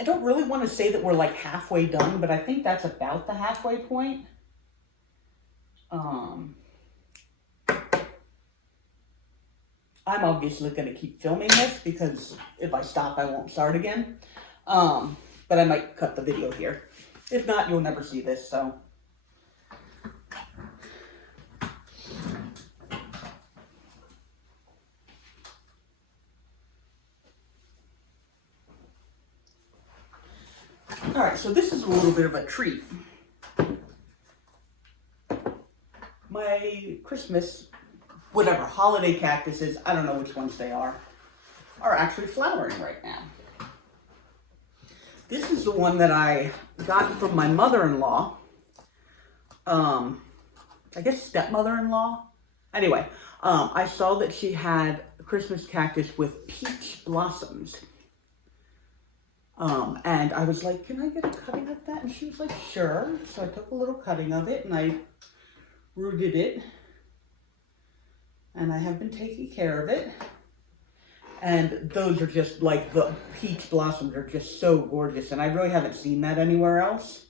I don't really want to say that we're like halfway done, but I think that's about the halfway point. I'm obviously going to keep filming this because if I stop, I won't start again. But I might cut the video here. If not, you'll never see this, so. All right, so this is a little bit of a treat. My Christmas, whatever, holiday cactuses, I don't know which ones they are actually flowering right now. This is the one that I got from my mother-in-law. I guess stepmother-in-law. Anyway, I saw that she had a Christmas cactus with peach blossoms. And I was like, can I get a cutting of that? And she was like, sure. So I took a little cutting of it and I rooted it. And I have been taking care of it. And those are just like, the peach blossoms are just so gorgeous. And I really haven't seen that anywhere else.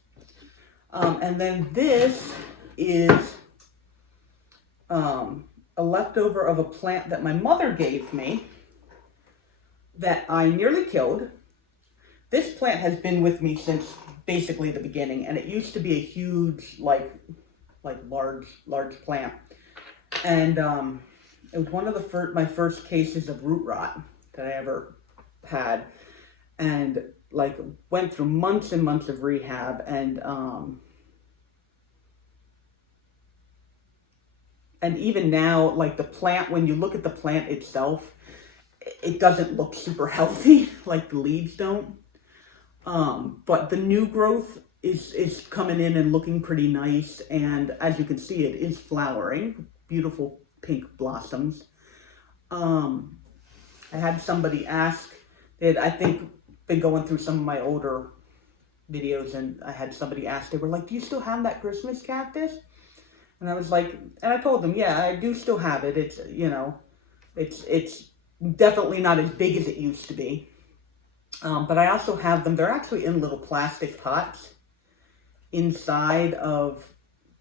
And then this is a leftover of a plant that my mother gave me that I nearly killed. This plant has been with me since basically the beginning, and it used to be a huge, like large plant. And it was one of my first cases of root rot that I ever had, and like went through months and months of rehab, and even now, like the plant, when you look at the plant itself, it doesn't look super healthy, like the leaves don't. But the new growth is coming in and looking pretty nice. And as you can see, it is flowering, beautiful pink blossoms. I had somebody ask, I think been going through some of my older videos, and I had somebody ask, they were like, do you still have that Christmas cactus? And I was like, and I told them, yeah, I do still have it. It's, you know, it's definitely not as big as it used to be. But I also have them, they're actually in little plastic pots inside of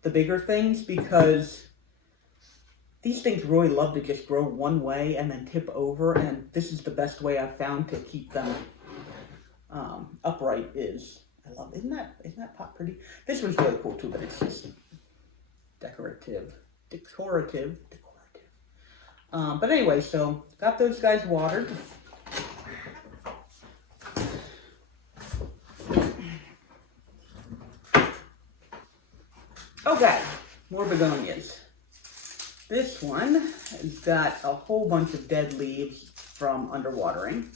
the bigger things, because these things really love to just grow one way and then tip over. And this is the best way I've found to keep them upright is, I love, isn't that pot pretty? This one's really cool too, but it's just decorative. But anyway, so got those guys watered. Okay, more begonias. This one has got a whole bunch of dead leaves from underwatering.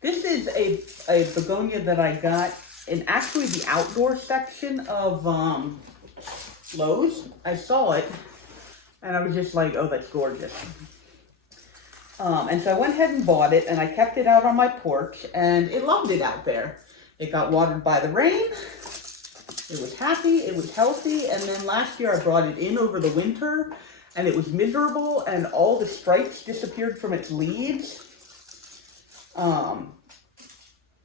This is a begonia that I got in actually the outdoor section of Lowe's. I saw it and I was just like, oh, that's gorgeous. And so I went ahead and bought it, and I kept it out on my porch, and it loved it out there. It got watered by the rain. It was happy, it was healthy, and then last year I brought it in over the winter, and it was miserable, and all the stripes disappeared from its leaves. And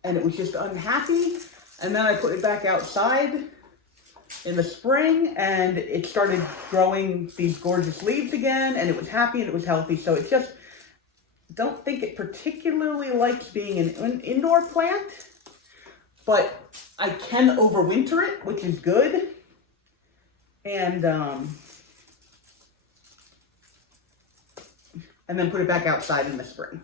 it was just unhappy, and then I put it back outside in the spring, and it started growing these gorgeous leaves again, and it was happy and it was healthy. So it just, don't think it particularly likes being an indoor plant, but I can overwinter it, which is good. And then put it back outside in the spring.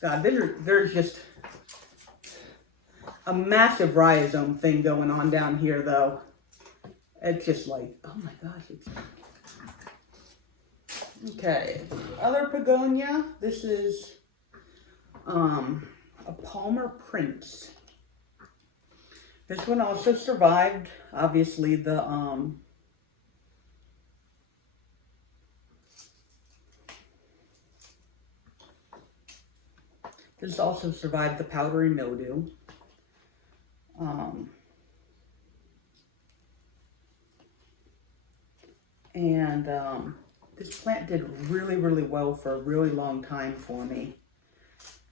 God, there's just a massive rhizome thing going on down here, though. It's just like, oh my gosh. Okay, other begonia. This is a Palmer Prince. This one also survived, obviously, the this also survived the powdery mildew. this plant did really, really well for a really long time for me.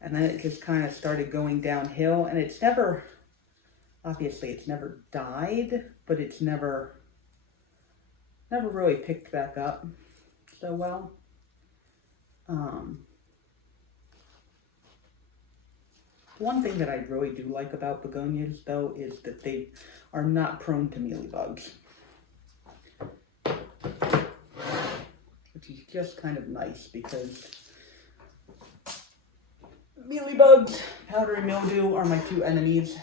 And then it just kind of started going downhill, and it's never, obviously it's never died, but it's never really picked back up so well. One thing that I really do like about begonias, though, is that they are not prone to mealybugs, which is just kind of nice because mealybugs, powdery mildew are my two enemies.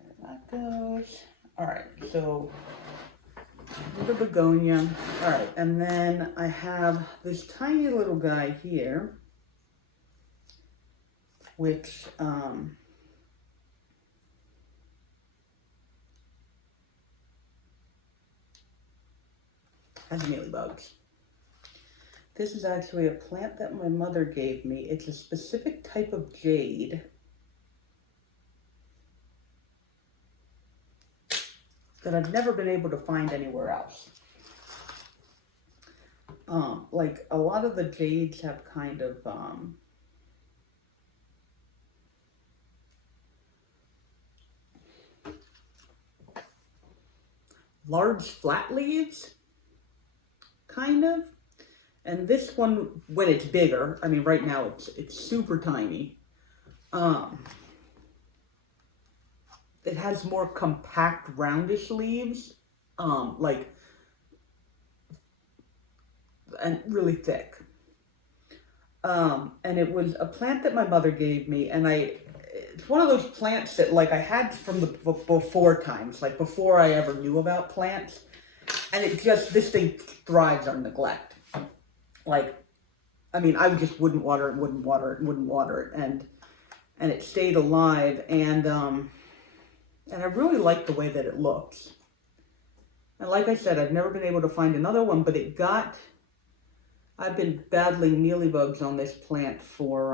There that goes. All right, so the begonia. All right, and then I have this tiny little guy here, which has mealybugs. This is actually a plant that my mother gave me. It's a specific type of jade that I've never been able to find anywhere else. Like a lot of the jades have kind of large flat leaves, kind of. And this one, when it's bigger, I mean right now it's super tiny. It has more compact, roundish leaves, like, and really thick. And it was a plant that my mother gave me, and it's one of those plants that like I had from the before times, like before I ever knew about plants, and this thing thrives on neglect. Like, I mean, I just wouldn't water it, and it stayed alive, and I really like the way that it looks. And like I said, I've never been able to find another one, but I've been battling mealybugs on this plant for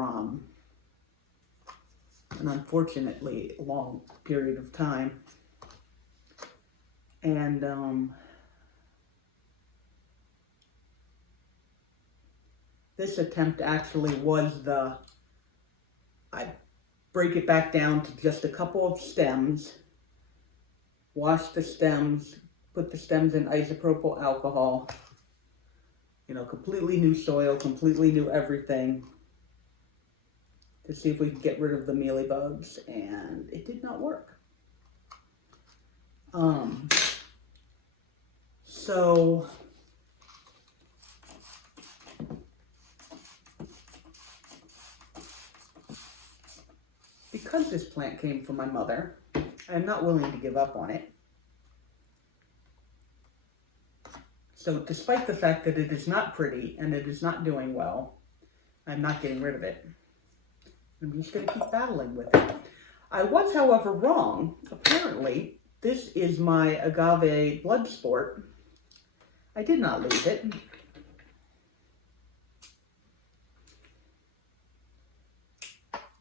an unfortunately long period of time. And this attempt actually was I break it back down to just a couple of stems, wash the stems, put the stems in isopropyl alcohol, you know, completely new soil, completely new everything, to see if we could get rid of the mealybugs, and it did not work. So because this plant came from my mother, I'm not willing to give up on it. So despite the fact that it is not pretty and it is not doing well, I'm not getting rid of it. I'm just going to keep battling with it. I was, however, wrong. Apparently, this is my agave blood sport. I did not lose it.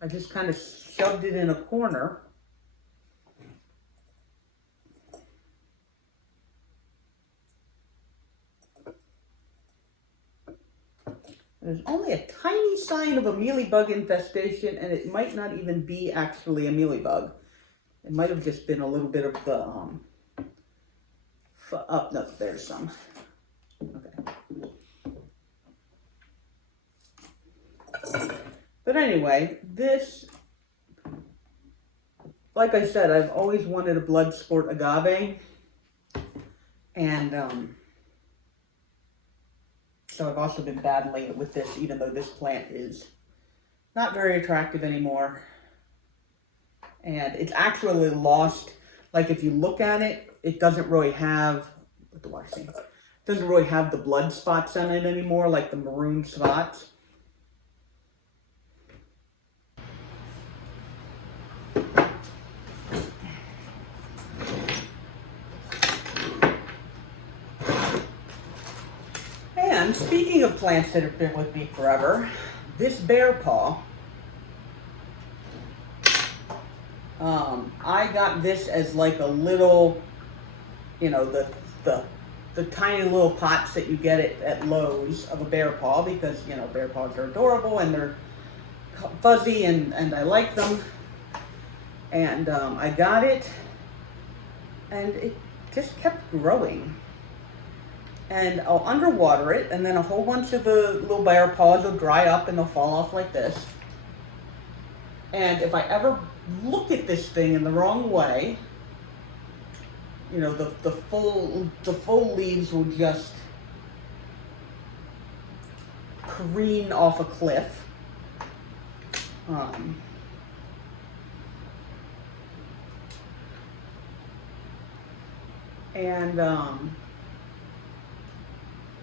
I just kind of shoved it in a corner. There's only a tiny sign of a mealybug infestation, and it might not even be actually a mealybug. It might have just been a little bit of the, oh, no, there's some. Okay. But anyway, this, like I said, I've always wanted a blood sport agave, and so I've also been battling it with this, even though this plant is not very attractive anymore. And it's actually lost, like if you look at it, it doesn't really have, what do I think? It doesn't really have the blood spots on it anymore, like the maroon spots. And speaking of plants that have been with me forever, this bear paw, I got this as like a little, you know, the tiny little pots that you get at Lowe's of a bear paw, because, you know, bear paws are adorable and they're fuzzy and I like them. And I got it, and it just kept growing. And I'll underwater it, and then a whole bunch of the little bear paws will dry up and they'll fall off like this. And if I ever look at this thing in the wrong way, you know, the full leaves will just careen off a cliff.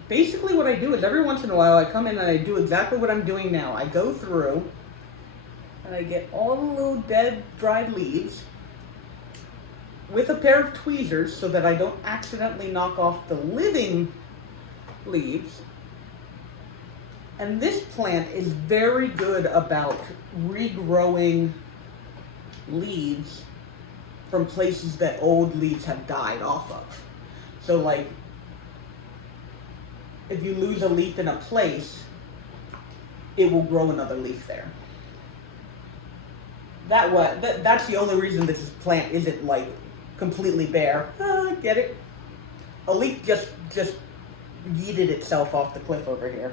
Basically what I do is every once in a while I come in and I do exactly what I'm doing now. I go through and I get all the little dead, dried leaves with a pair of tweezers so that I don't accidentally knock off the living leaves. And this plant is very good about regrowing leaves from places that old leaves have died off of. So like, if you lose a leaf in a place, it will grow another leaf there. That's the only reason this plant isn't like completely bare. Get it? A leaf just yeeted itself off the cliff over here.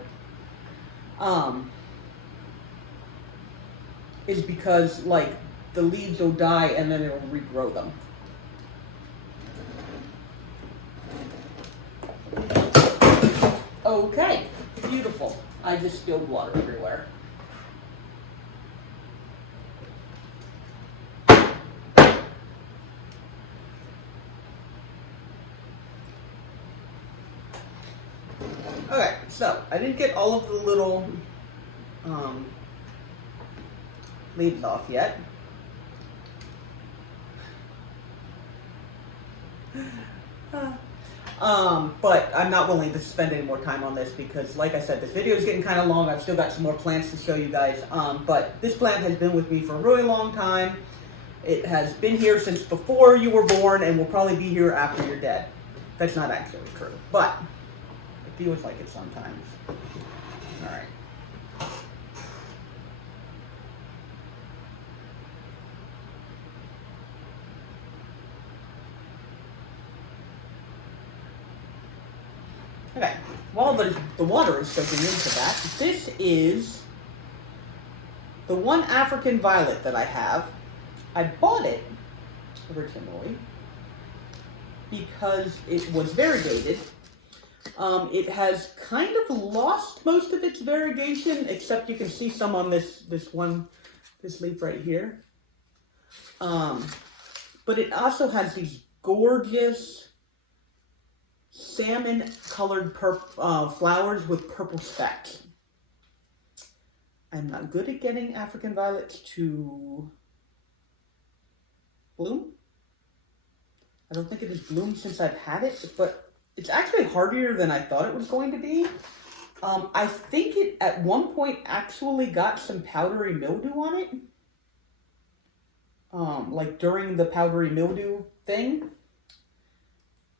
Is because like the leaves will die and then it'll regrow them. Okay, beautiful. I just spilled water everywhere. Okay, so I didn't get all of the little leaves off yet. But I'm not willing to spend any more time on this because, like I said, this video is getting kind of long. I've still got some more plants to show you guys. But this plant has been with me for a really long time. It has been here since before you were born and will probably be here after you're dead. That's not actually true, but it feels like it sometimes. All right. Okay, while the water is soaking into that, this is the one African violet that I have. I bought it originally because it was variegated. It has kind of lost most of its variegation, except you can see some on this leaf right here. But it also has these gorgeous salmon colored flowers with purple specks. I'm not good at getting African violets to bloom. I don't think it has bloomed since I've had it, but it's actually hardier than I thought it was going to be. I think it at one point actually got some powdery mildew on it. Like during the powdery mildew thing.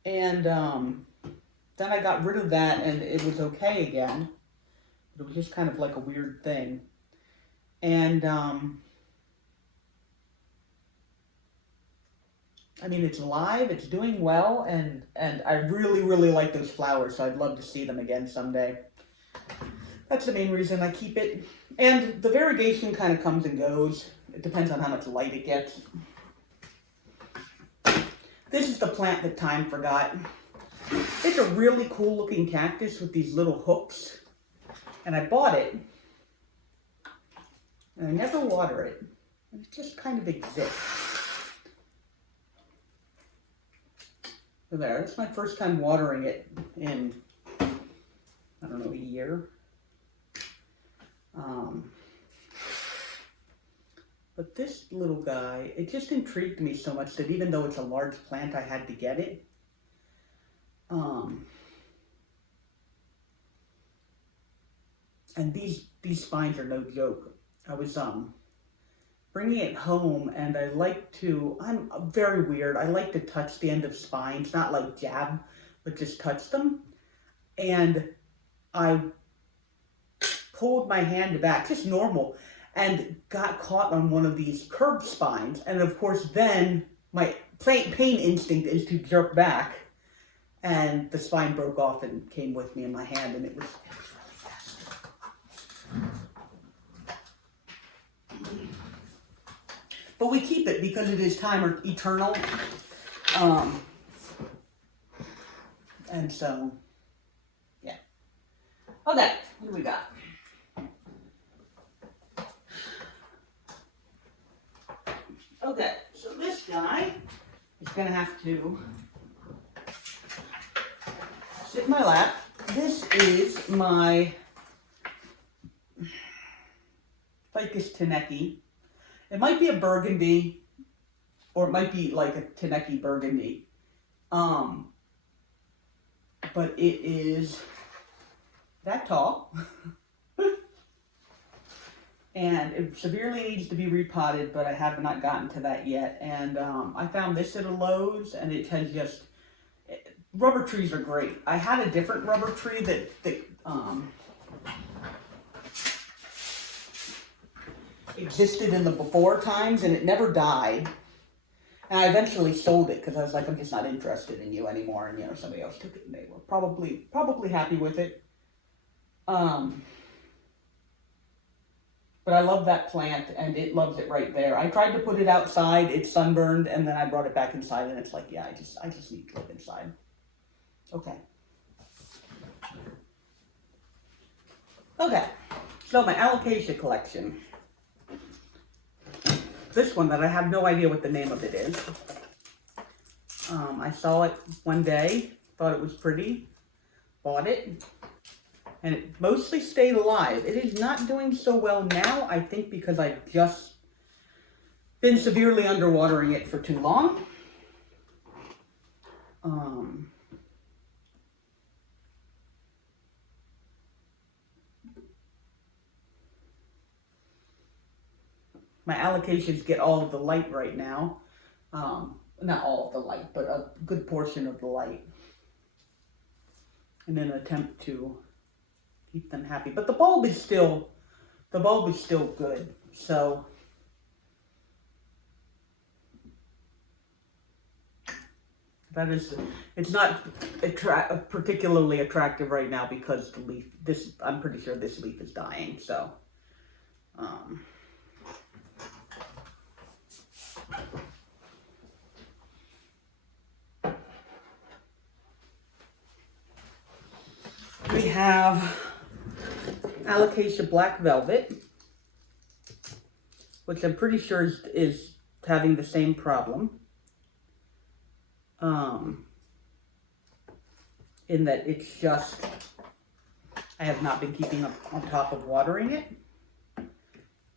And then I got rid of that and it was okay again. It was just kind of like a weird thing. And I mean, it's alive, it's doing well, and I really, really like those flowers, so I'd love to see them again someday. That's the main reason I keep it. And the variegation kind of comes and goes. It depends on how much light it gets. This is the plant that time forgot. It's a really cool looking cactus with these little hooks. And I bought it. And I never water it. And it just kind of exists. So there, that's my first time watering it in, I don't know, a year. But this little guy, it just intrigued me so much that even though it's a large plant, I had to get it. And these spines are no joke. I was bringing it home, and I like to, I'm very weird, I like to touch the end of spines, not like jab, but just touch them. And I pulled my hand back, just normal, and got caught on one of these curved spines. And of course, then my pain instinct is to jerk back, and the spine broke off and came with me in my hand, and it was really fast. But we keep it because it is time eternal. And so, yeah. Okay, what do we got? Okay, so this guy is going to have to sit in my lap. This is my Ficus Tineke. It might be a burgundy, or it might be like a Tineke burgundy. But it is that tall. And it severely needs to be repotted, but I have not gotten to that yet. And I found this at a Lowe's, and it has just, rubber trees are great. I had a different rubber tree that existed in the before times, and it never died. And I eventually sold it because I was like, I'm just not interested in you anymore. And, you know, somebody else took it, and they were probably happy with it. But I love that plant, and it loves it right there. I tried to put it outside, it's sunburned, and then I brought it back inside, and it's like, yeah, I just need to live inside. Okay. Okay, so my alocasia collection. This one that I have no idea what the name of it is. I saw it one day, thought it was pretty, bought it. And it mostly stayed alive. It is not doing so well now, I think because I've just been severely underwatering it for too long. My allocations get all of the light right now. Not all of the light, but a good portion of the light. In an attempt to keep them happy. But the bulb is still good. So that is, it's not particularly attractive right now because the leaf, I'm pretty sure this leaf is dying. So, we have Alocasia Black Velvet, which I'm pretty sure is having the same problem. In that it's just, I have not been keeping up on top of watering it,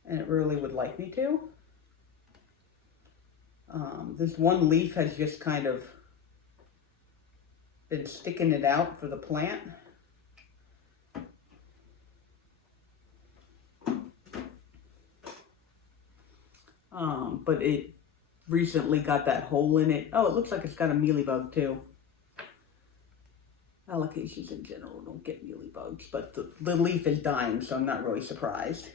and it really would like me to. This one leaf has just kind of been sticking it out for the plant. But it recently got that hole in it. Oh, it looks like it's got a mealybug too. Alocasias in general don't get mealybugs, but the leaf is dying, so I'm not really surprised.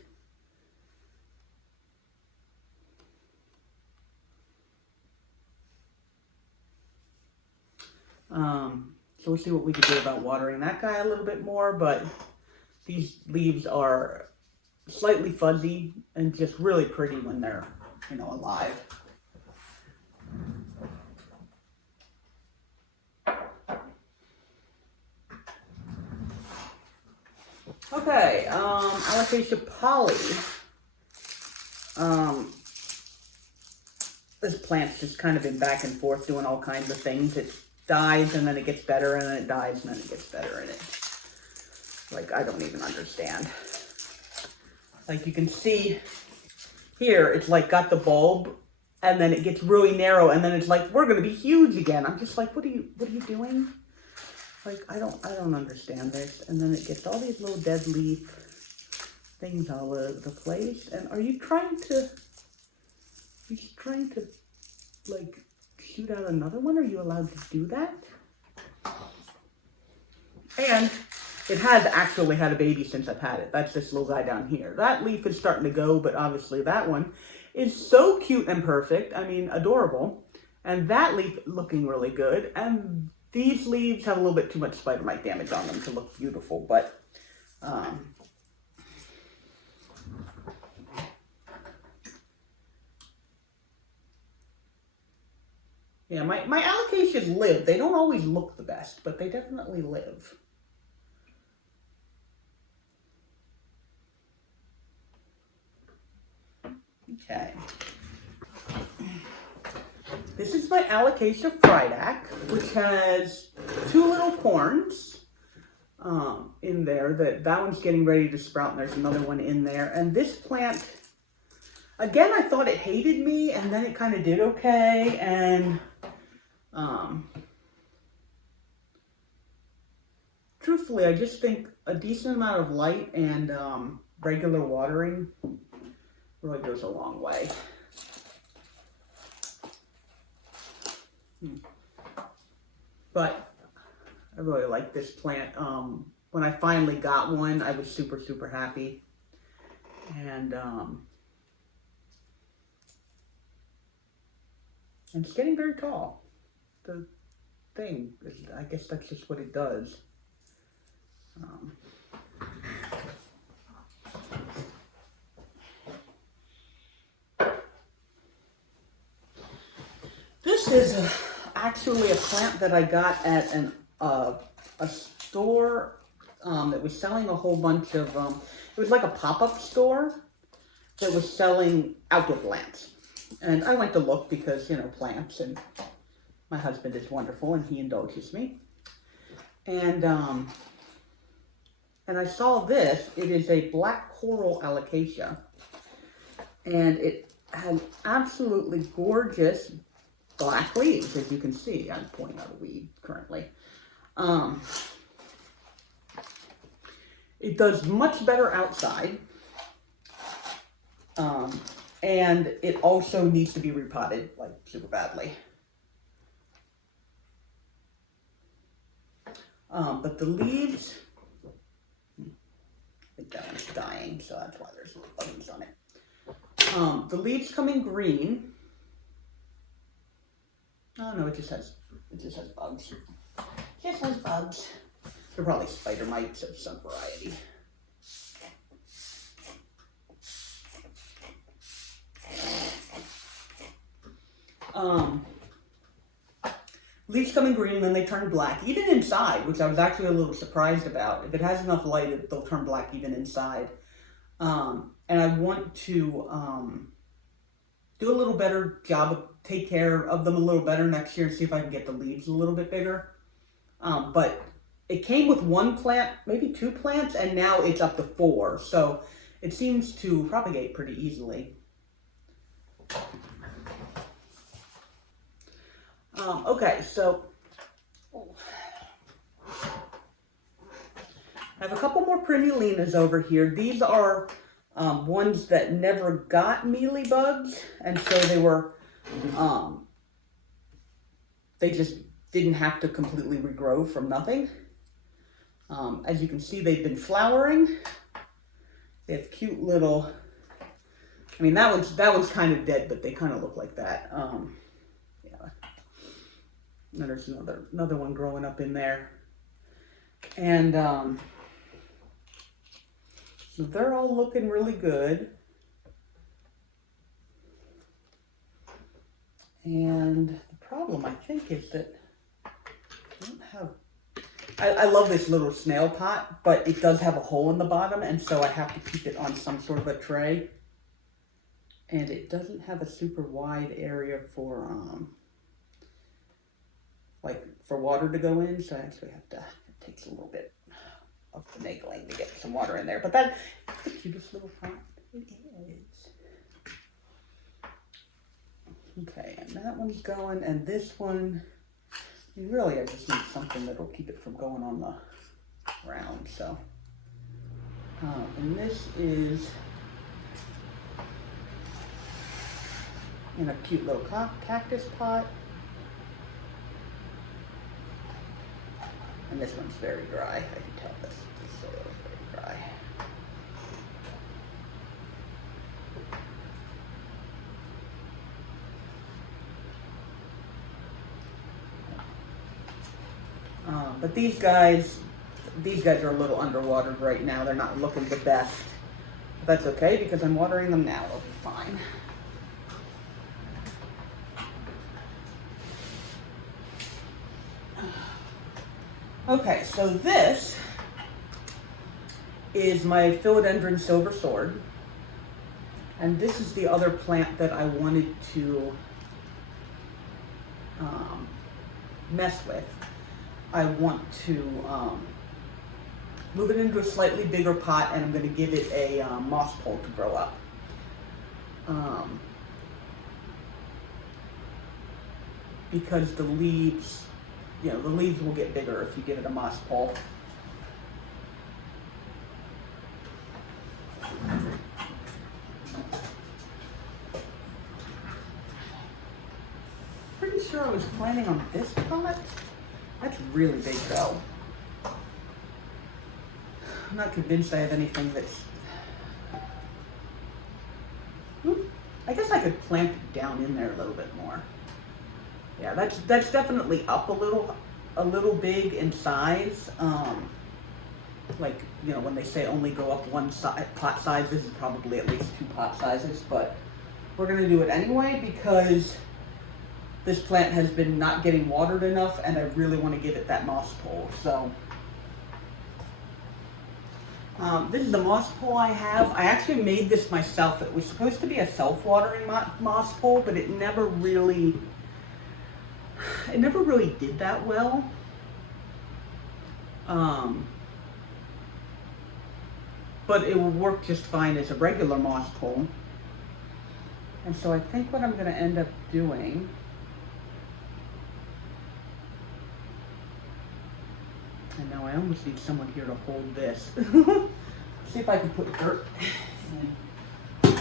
So we'll see what we can do about watering that guy a little bit more, but these leaves are slightly fuzzy and just really pretty when they're, you know, alive. Okay, Alocasia Polly. This plant's just kind of been back and forth doing all kinds of things. It dies and then it gets better, and then it dies and then it gets better, and it's like, I don't even understand. Like you can see here, it's like got the bulb, and then it gets really narrow, and then it's like, we're gonna be huge again. I'm just like, what are you doing? Like, I don't understand this. And then it gets all these little dead leaf things all over the place. And are you trying to He's trying to, like, shoot out another one. Are you allowed to do that? And it has actually had a baby since I've had it. That's this little guy down here. That leaf is starting to go, but obviously that one is so cute and perfect. I mean, adorable. And that leaf looking really good. And these leaves have a little bit too much spider mite damage on them to look beautiful, but yeah, my alocasias live. They don't always look the best, but they definitely live. Okay. This is my Alocasia Friedac, which has 2 little corns in there. That one's getting ready to sprout, and there's another one in there. And this plant, again, I thought it hated me, and then it kind of did okay. And truthfully, I just think a decent amount of light and regular watering really goes a long way. But I really like this plant. When I finally got one, I was super, super happy. And it's getting very tall. The thing, I guess that's just what it does. This is actually a plant that I got at a store that was selling a whole bunch of, it was like a pop-up store that was selling outdoor plants. And I went to look because, you know, plants, and my husband is wonderful and he indulges me. And I saw this. It is a black coral alocasia. And it had absolutely gorgeous black leaves, as you can see. I'm pulling out a weed currently. It does much better outside. And it also needs to be repotted, like, super badly. But the leaves, I think that one's dying, so that's why there's little buttons on it. The leaves come in green. Oh no, it just has bugs. It just has bugs. They're probably spider mites of some variety. Leaves come in green, then they turn black, even inside, which I was actually a little surprised about. If it has enough light, they'll turn black even inside. And I want to do a little better job of take care of them a little better next year and see if I can get the leaves a little bit bigger. But it came with 1 plant, maybe 2 plants, and now it's up to 4. So it seems to propagate pretty easily. Okay, so I have a couple more primulinas over here. These are ones that never got mealybugs, and so they were, they just didn't have to completely regrow from nothing. As you can see, they've been flowering. They have cute little, I mean, that one's kind of dead, but they kind of look like that. Yeah. And there's another one growing up in there. And so they're all looking really good. And the problem, I think, is that I don't have, I love this little snail pot, but it does have a hole in the bottom, and so I have to keep it on some sort of a tray. And it doesn't have a super wide area for, like, for water to go in, so I actually have to, it takes a little bit of finagling to get some water in there. But that's the cutest little pot. It is. Okay, and that one's going, and this one, I mean, really I just need something that'll keep it from going on the ground, so. And this is in a cute little cactus pot. And this one's very dry. I can tell this soil is very dry. But these guys are a little underwatered right now. They're not looking the best. But that's okay because I'm watering them now. They'll be fine. Okay, so this is my philodendron silver sword. And this is the other plant that I wanted to mess with. I want to move it into a slightly bigger pot, and I'm going to give it a moss pole to grow up. Because the leaves, the leaves will get bigger if you give it a moss pole. Pretty sure I was planning on this pot. That's really big though. I'm not convinced I have anything that's... I guess I could plant it down in there a little bit more. Yeah, that's definitely up a little big in size. Like, when they say only go up one pot size, this is probably at least 2 pot sizes, but we're gonna do it anyway because this plant has been not getting watered enough, and I really want to give it that moss pole. So this is the moss pole I have. I actually made this myself. It was supposed to be a self-watering moss pole, but it never really did that well. But it will work just fine as a regular moss pole. And so I think what I'm going to end up doing and now I almost need someone here to hold this. See if I can put dirt in.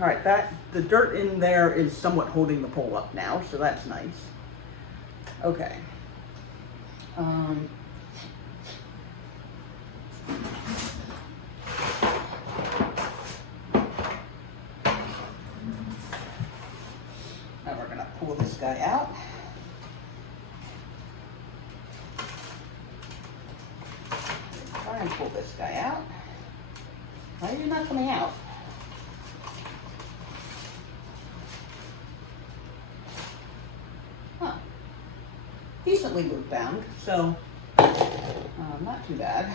All right, the dirt in there is somewhat holding the pole up now, so that's nice. Okay. Now we're gonna pull this guy out. Try and pull this guy out. Why are you not coming out? Huh. Decently root bound, so not too bad.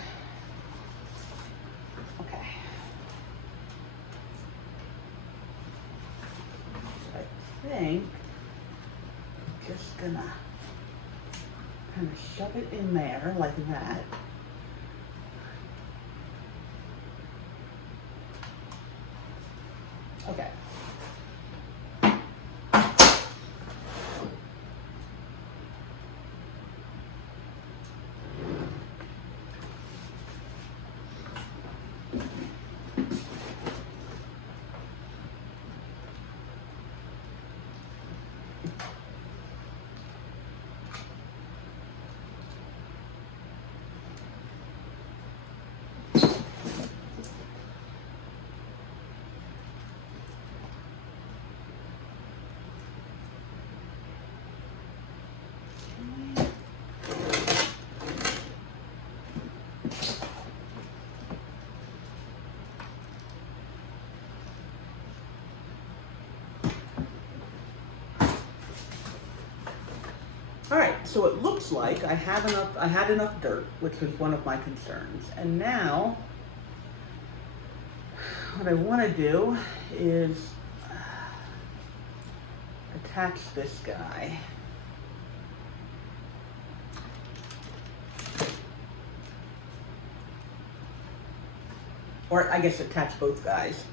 Okay. So I think I'm just gonna kind of shove it in there like that. Okay. All right, so it looks like I had enough dirt, which was one of my concerns. And now, what I want to do is attach this guy. Or I guess attach both guys.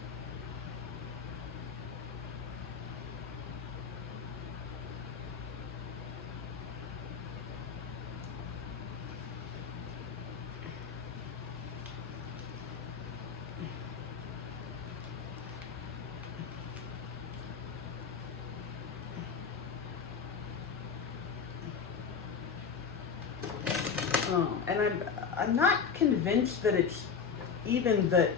And I'm not convinced that it's even that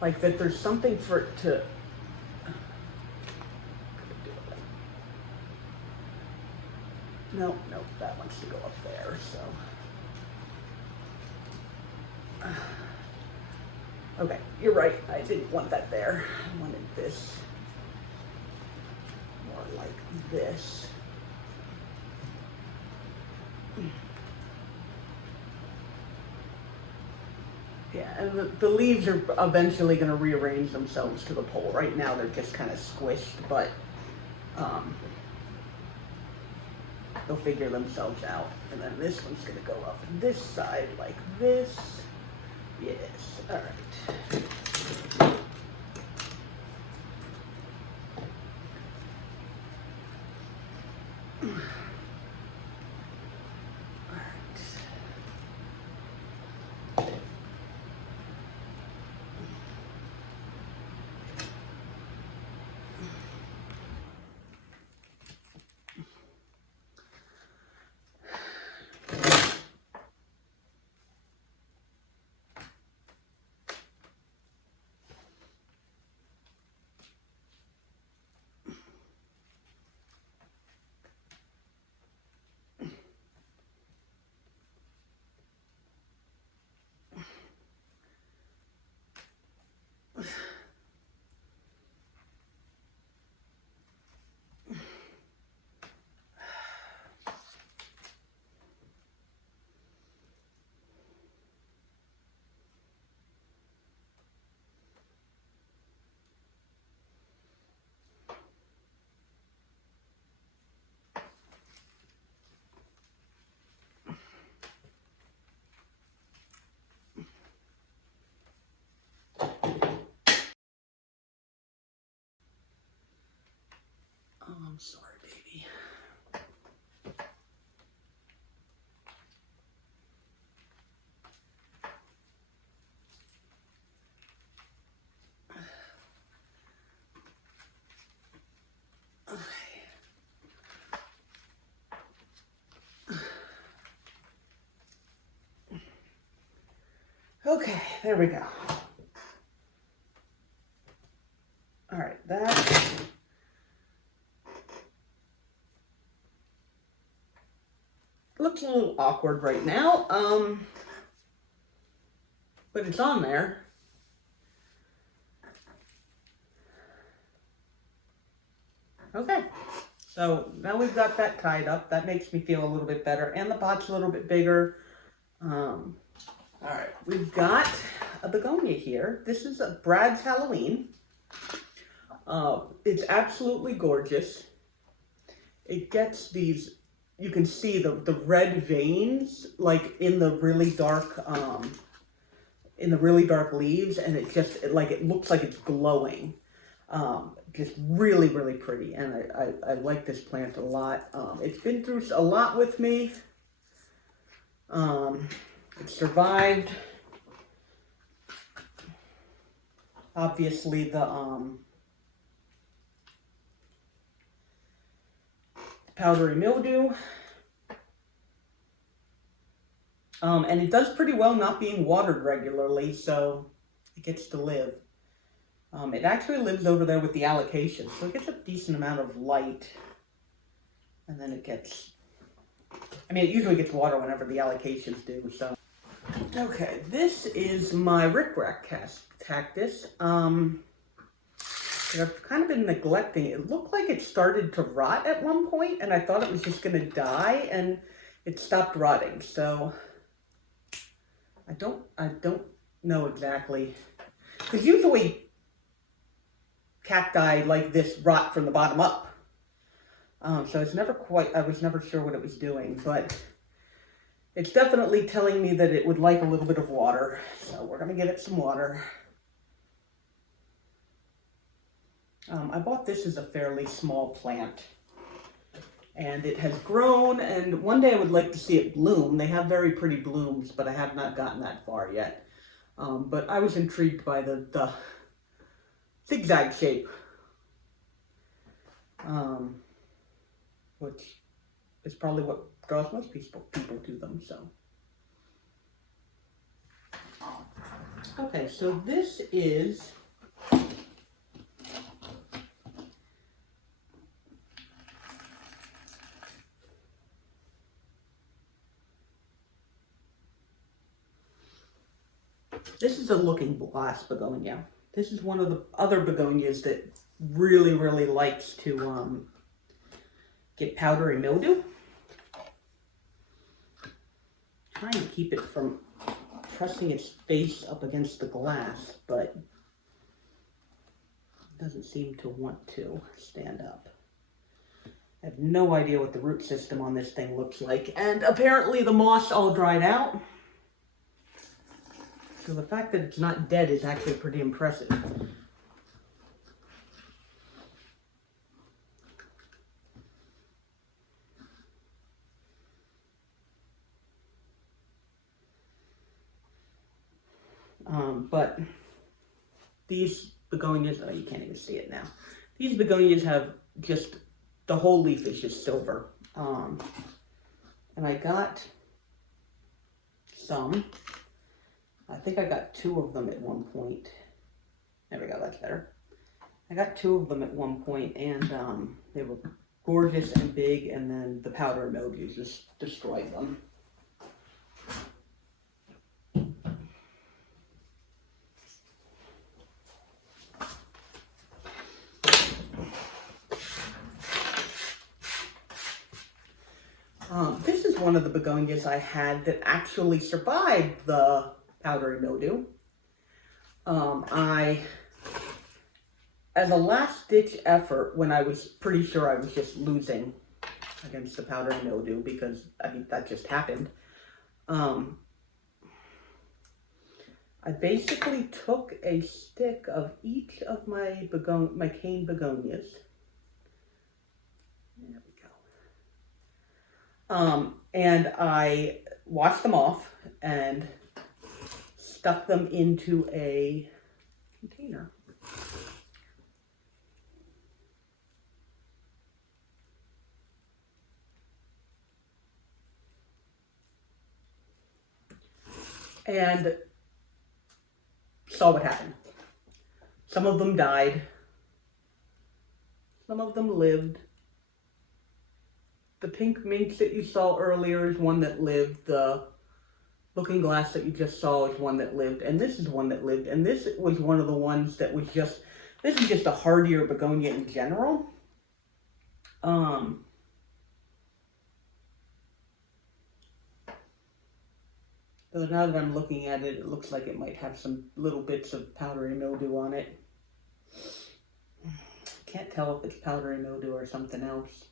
like that there's something for it to. No, that wants to go up there, so. Okay, you're right, I didn't want that there. I wanted this more like this. Yeah, and the leaves are eventually going to rearrange themselves to the pole. Right now they're just kind of squished, but they'll figure themselves out. And then this one's going to go up this side like this. Yes, all right. Oh, I'm sorry, baby. Okay, there we go. All right, that looks a little awkward right now, but it's on there. Okay, so now we've got that tied up. That makes me feel a little bit better, and the pot's a little bit bigger. All right, we've got a begonia here. This is a Brad's Halloween. It's absolutely gorgeous. It gets these, you can see the red veins like in the really dark leaves, and it just it looks like it's glowing. Just really, really pretty, and I like this plant a lot. It's been through a lot with me. It survived. Obviously the powdery mildew. And it does pretty well not being watered regularly, so it gets to live. It actually lives over there with the allocations, so it gets a decent amount of light. And then it gets, it usually gets water whenever the allocations do, so. Okay, this is my rickrack cactus. I've kind of been neglecting it. It looked like it started to rot at one point, and I thought it was just going to die, and it stopped rotting. So I don't know exactly, because usually cacti like this rot from the bottom up. So it's I was never sure what it was doing, but it's definitely telling me that it would like a little bit of water. So we're going to give it some water. I bought this as a fairly small plant, and it has grown, and one day I would like to see it bloom. They have very pretty blooms, but I have not gotten that far yet. But I was intrigued by the zigzag shape. which is probably what draws most people to them. So, okay, so this is a looking glass begonia. This is one of the other begonias that really, really likes to get powdery mildew. Trying to keep it from pressing its face up against the glass, but it doesn't seem to want to stand up. I have no idea what the root system on this thing looks like, and apparently the moss all dried out. So the fact that it's not dead is actually pretty impressive. But these begonias, oh, you can't even see it now. These begonias have just, the whole leaf is just silver. And I got some. I think I got 2 of them at one point. There we go, that's better. I got 2 of them at one point, and they were gorgeous and big, and then the powder mildew just destroyed them. This is one of the begonias I had that actually survived the powdery mildew. As a last-ditch effort, when I was pretty sure I was just losing against the powdery mildew, because, I mean, that just happened, I basically took a stick of each of my cane begonias. There we go. And I washed them off and stuck them into a container. And saw what happened. Some of them died. Some of them lived. The pink minx that you saw earlier is one that lived. The looking glass that you just saw is one that lived. And this is one that lived. And this was one of the ones that was just, this is just a hardier begonia in general. So now that I'm looking at it, it looks like it might have some little bits of powdery mildew on it. Can't tell if it's powdery mildew or something else.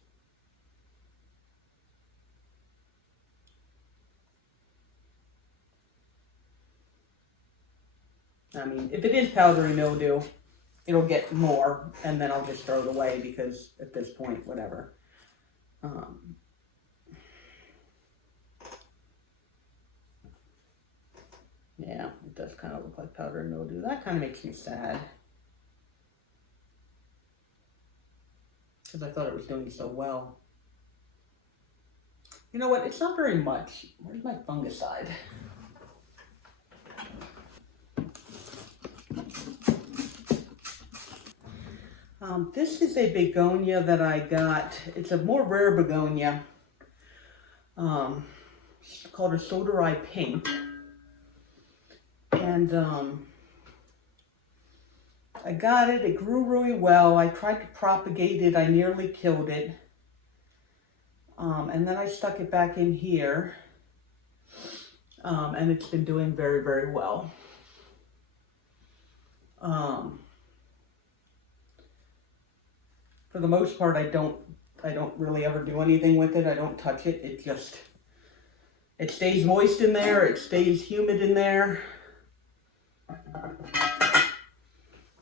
I mean, if it is powdery mildew, it'll get more, and then I'll just throw it away because at this point, whatever. Yeah, it does kind of look like powdery mildew. That kind of makes me sad. Because I thought it was doing so well. You know what? It's not very much. Where's my fungicide? This is a begonia that I got. It's a more rare begonia. It's called a Soderai Pink. And I got it. It grew really well. I tried to propagate it. I nearly killed it. And then I stuck it back in here. And it's been doing very, very well. For the most part, I don't really ever do anything with it. I don't touch it. It stays moist in there. It stays humid in there.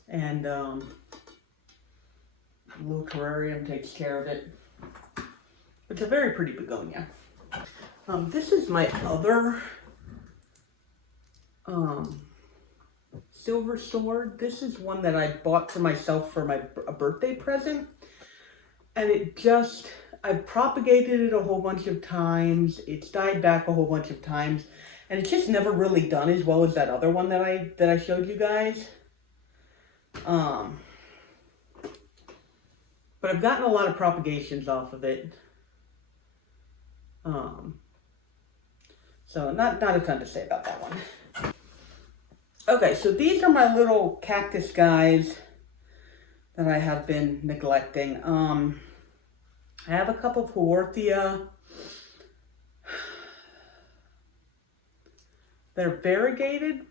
And the little terrarium takes care of it. It's a very pretty begonia. This is my other silver sword. This is one that I bought for myself for a birthday present. And it just, I've propagated it a whole bunch of times. It's died back a whole bunch of times. And it's just never really done as well as that other one that I showed you guys. But I've gotten a lot of propagations off of it. So not a ton to say about that one. Okay, so these are my little cactus guys that I have been neglecting. I have a couple of Haworthia. They're variegated.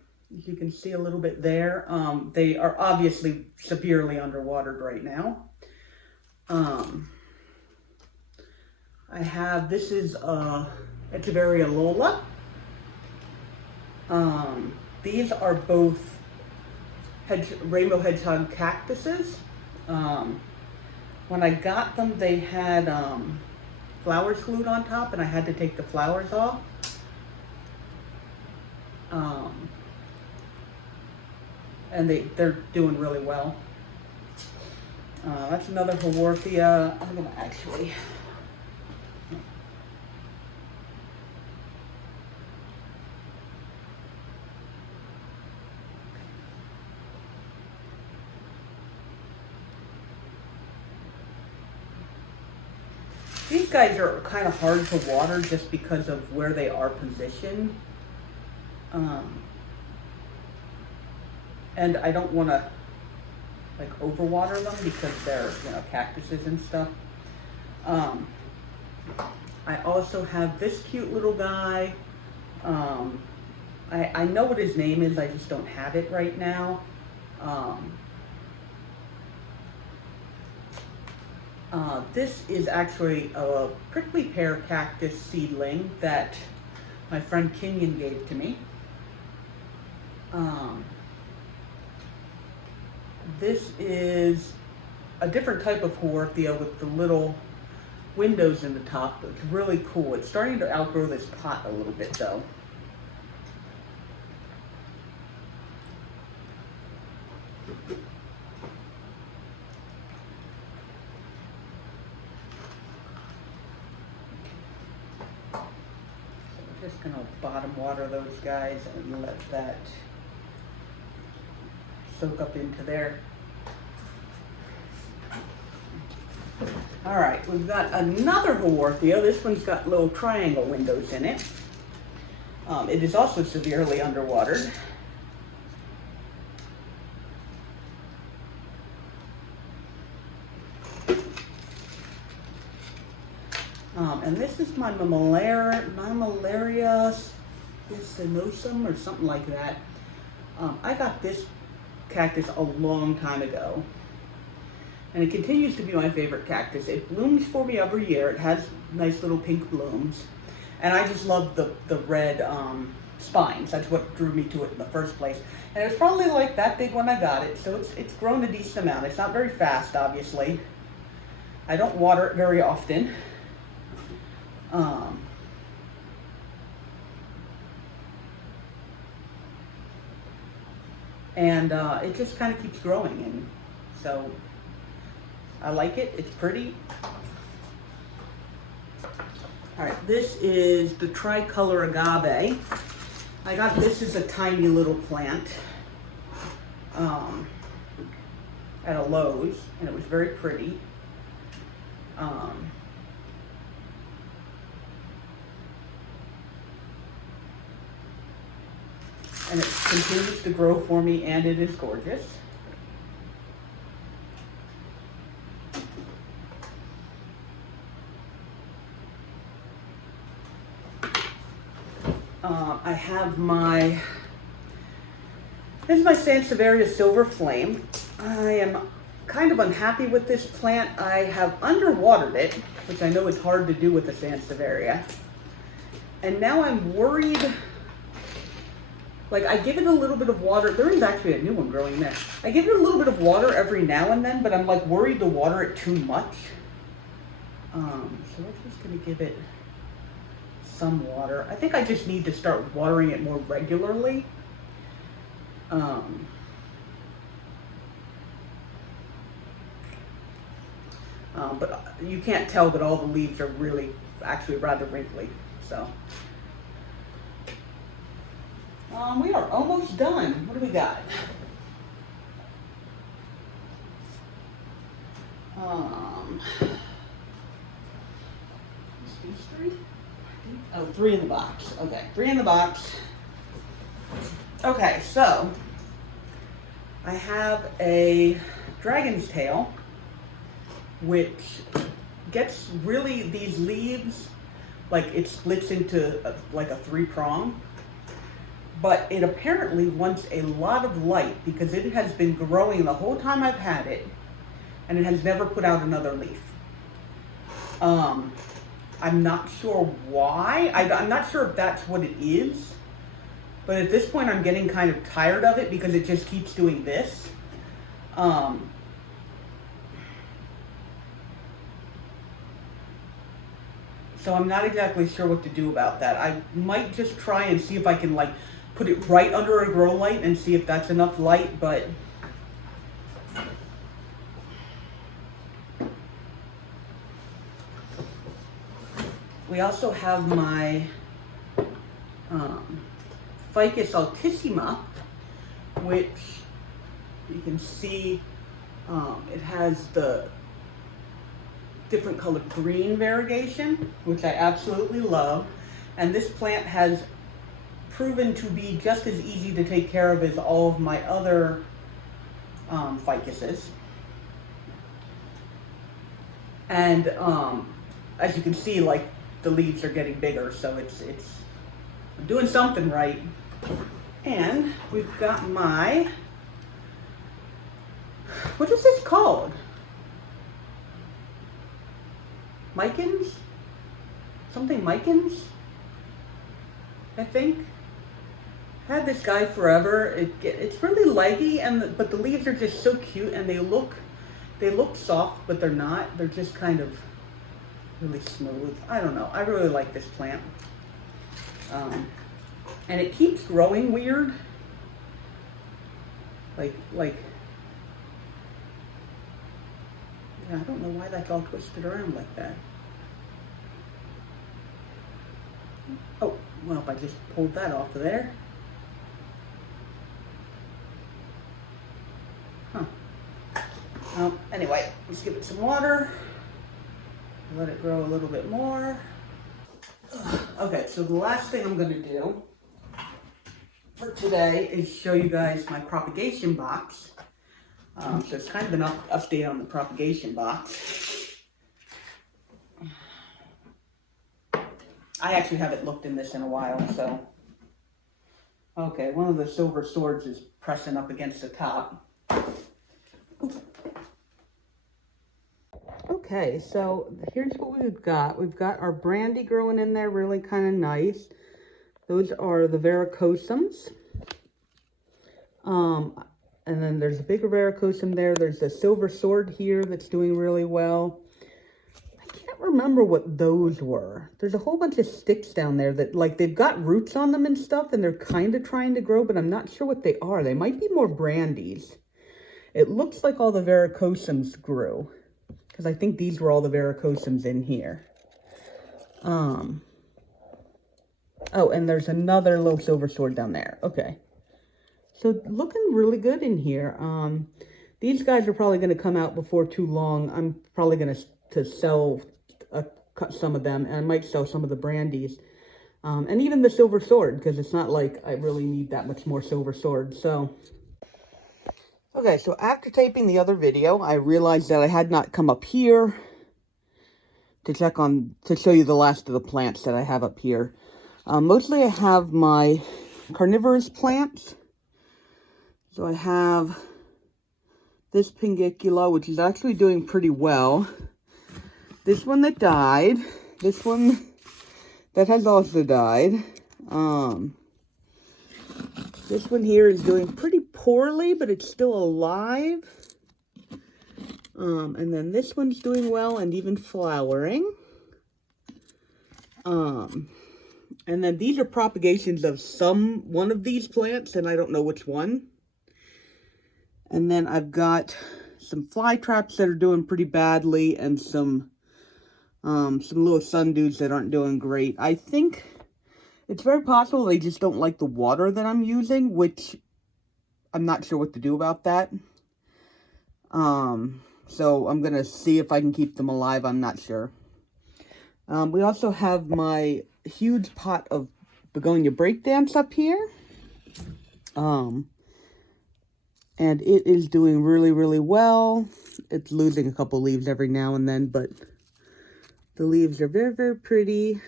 You can see a little bit there. They are obviously severely underwatered right now. I have, this is Echeveria Lola. These are both rainbow hedgehog cactuses. When I got them, they had flowers glued on top, and I had to take the flowers off. And they're doing really well. That's another Haworthia. I'm gonna actually. These guys are kind of hard to water just because of where they are positioned. And I don't want to like overwater them because they're, you know, cactuses and stuff. I also have this cute little guy. I know what his name is, I just don't have it right now. This is actually a prickly pear cactus seedling that my friend Kenyon gave to me. This is a different type of Haworthia with the little windows in the top. It's really cool. It's starting to outgrow this pot a little bit though. Just gonna bottom water those guys and let that soak up into there. All right, we've got another Haworthia. This one's got little triangle windows in it. It is also severely underwatered. And this is my Mammillaria spicinosum or something like that. I got this cactus a long time ago, and it continues to be my favorite cactus. It blooms for me every year. It has nice little pink blooms, and I just love the red spines. That's what drew me to it in the first place. And it's probably like that big when I got it, so it's grown a decent amount. It's not very fast, obviously. I don't water it very often. And it just kind of keeps growing, and so I like it. It's pretty. All right, this is the tricolor agave. I got this as a tiny little plant at a Lowe's, and it was very pretty. And it continues to grow for me, and it is gorgeous. I have this is my Sansevieria Silver Flame. I am kind of unhappy with this plant. I have underwatered it, which I know is hard to do with the Sansevieria. And now I'm worried. Like, I give it a little bit of water. There is actually a new one growing there. I give it a little bit of water every now and then, but I'm like worried to water it too much. So we're just gonna give it some water. I think I just need to start watering it more regularly. But you can't tell that all the leaves are really actually rather wrinkly. So we are almost done. What do we got? These three? Oh, 3 in the box. Okay, 3 in the box. Okay, so I have a dragon's tail, which gets really these leaves, like it splits into like a 3-prong, but it apparently wants a lot of light because it has been growing the whole time I've had it, and it has never put out another leaf. I'm not sure why. I'm not sure if that's what it is, but at this point I'm getting kind of tired of it because it just keeps doing this. So I'm not exactly sure what to do about that. I might just try and see if I can like put it right under a grow light and see if that's enough light, but we also have my Ficus altissima, which you can see it has the different colored green variegation, which I absolutely love. And this plant has proven to be just as easy to take care of as all of my other ficuses. And as you can see, like the leaves are getting bigger, so it's I'm doing something right. And we've got my, what is this called? Micans? Something Micans? I think. I've had this guy forever. It's really leggy, but the leaves are just so cute, and they look soft, but they're not. They're just kind of really smooth. I don't know. I really like this plant. And it keeps growing weird. Like, yeah, I don't know why that's all twisted around like that. Oh, well, I just pulled that off of there. Huh. Anyway, let's give it some water. Let it grow a little bit more. Okay, so the last thing I'm going to do for today is show you guys my propagation box. So it's kind of an update on the propagation box. I actually haven't looked in this in a while, so. Okay, one of the silver swords is pressing up against the top. Okay, so here's what we've got. We've got our brandy growing in there, really kind of nice. Those are the varicosums. And then there's a bigger varicosum there. There's the silver sword here that's doing really well. I can't remember what those were. There's a whole bunch of sticks down there that, like, they've got roots on them and stuff, and they're kind of trying to grow, but I'm not sure what they are. They might be more brandies. It looks like all the varicosums grew, because I think these were all the varicosums in here. Oh, and there's another little silver sword down there. Okay. So looking really good in here. These guys are probably going to come out before too long. I'm probably going to sell cut some of them, and I might sell some of the brandies. And even the silver sword, because it's not like I really need that much more silver sword. So, okay, so after taping the other video, I realized that I had not come up here to show you the last of the plants that I have up here. Mostly I have my carnivorous plants. So I have this Pingicula, which is actually doing pretty well. This one that died. This one that has also died. This one here is doing pretty poorly, but it's still alive. And then this one's doing well and even flowering. And then these are propagations of one of these plants, and I don't know which one. And then I've got some fly traps that are doing pretty badly, and some little sundews that aren't doing great. I think it's very possible they just don't like the water that I'm using, which I'm not sure what to do about that. So I'm going to see if I can keep them alive. I'm not sure. We also have my huge pot of begonia breakdance up here. And it is doing really, really well. It's losing a couple leaves every now and then, but the leaves are very, very pretty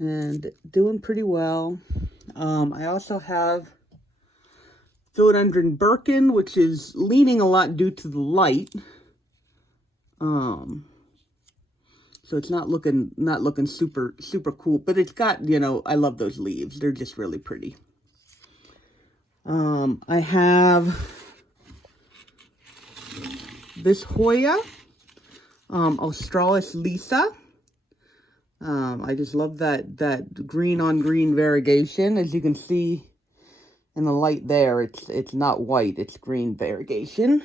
and doing pretty well. I also have Philodendron Birkin, which is leaning a lot due to the light. So it's not looking super, super cool, but it's got, you know, I love those leaves. They're just really pretty. I have this Hoya, Australis Lisa. I just love that green on green variegation. As you can see in the light there, it's not white, it's green variegation.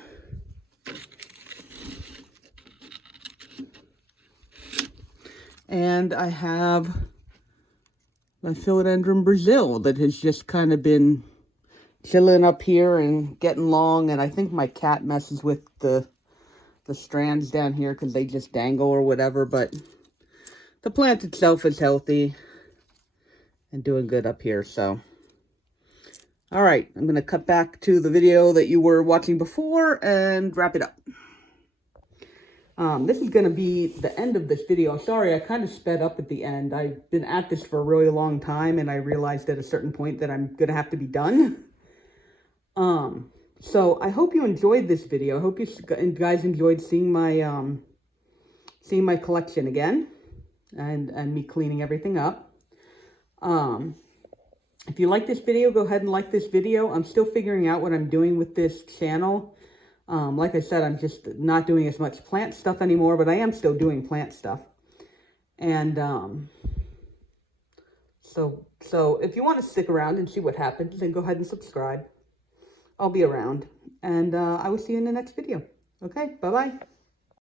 And I have my Philodendron Brazil that has just kind of been chilling up here and getting long. And I think my cat messes with the strands down here because they just dangle or whatever. But the plant itself is healthy and doing good up here. So, all right, I'm going to cut back to the video that you were watching before and wrap it up. This is going to be the end of this video. Sorry, I kind of sped up at the end. I've been at this for a really long time, and I realized at a certain point that I'm going to have to be done. So I hope you enjoyed this video. I hope you guys enjoyed seeing my collection again, and me cleaning everything up. If you like this video, go ahead and like this video. I'm still figuring out what I'm doing with this channel. Like I said, I'm just not doing as much plant stuff anymore, but I am still doing plant stuff. And, so if you want to stick around and see what happens, then go ahead and subscribe. I'll be around, and I will see you in the next video. Okay, bye-bye.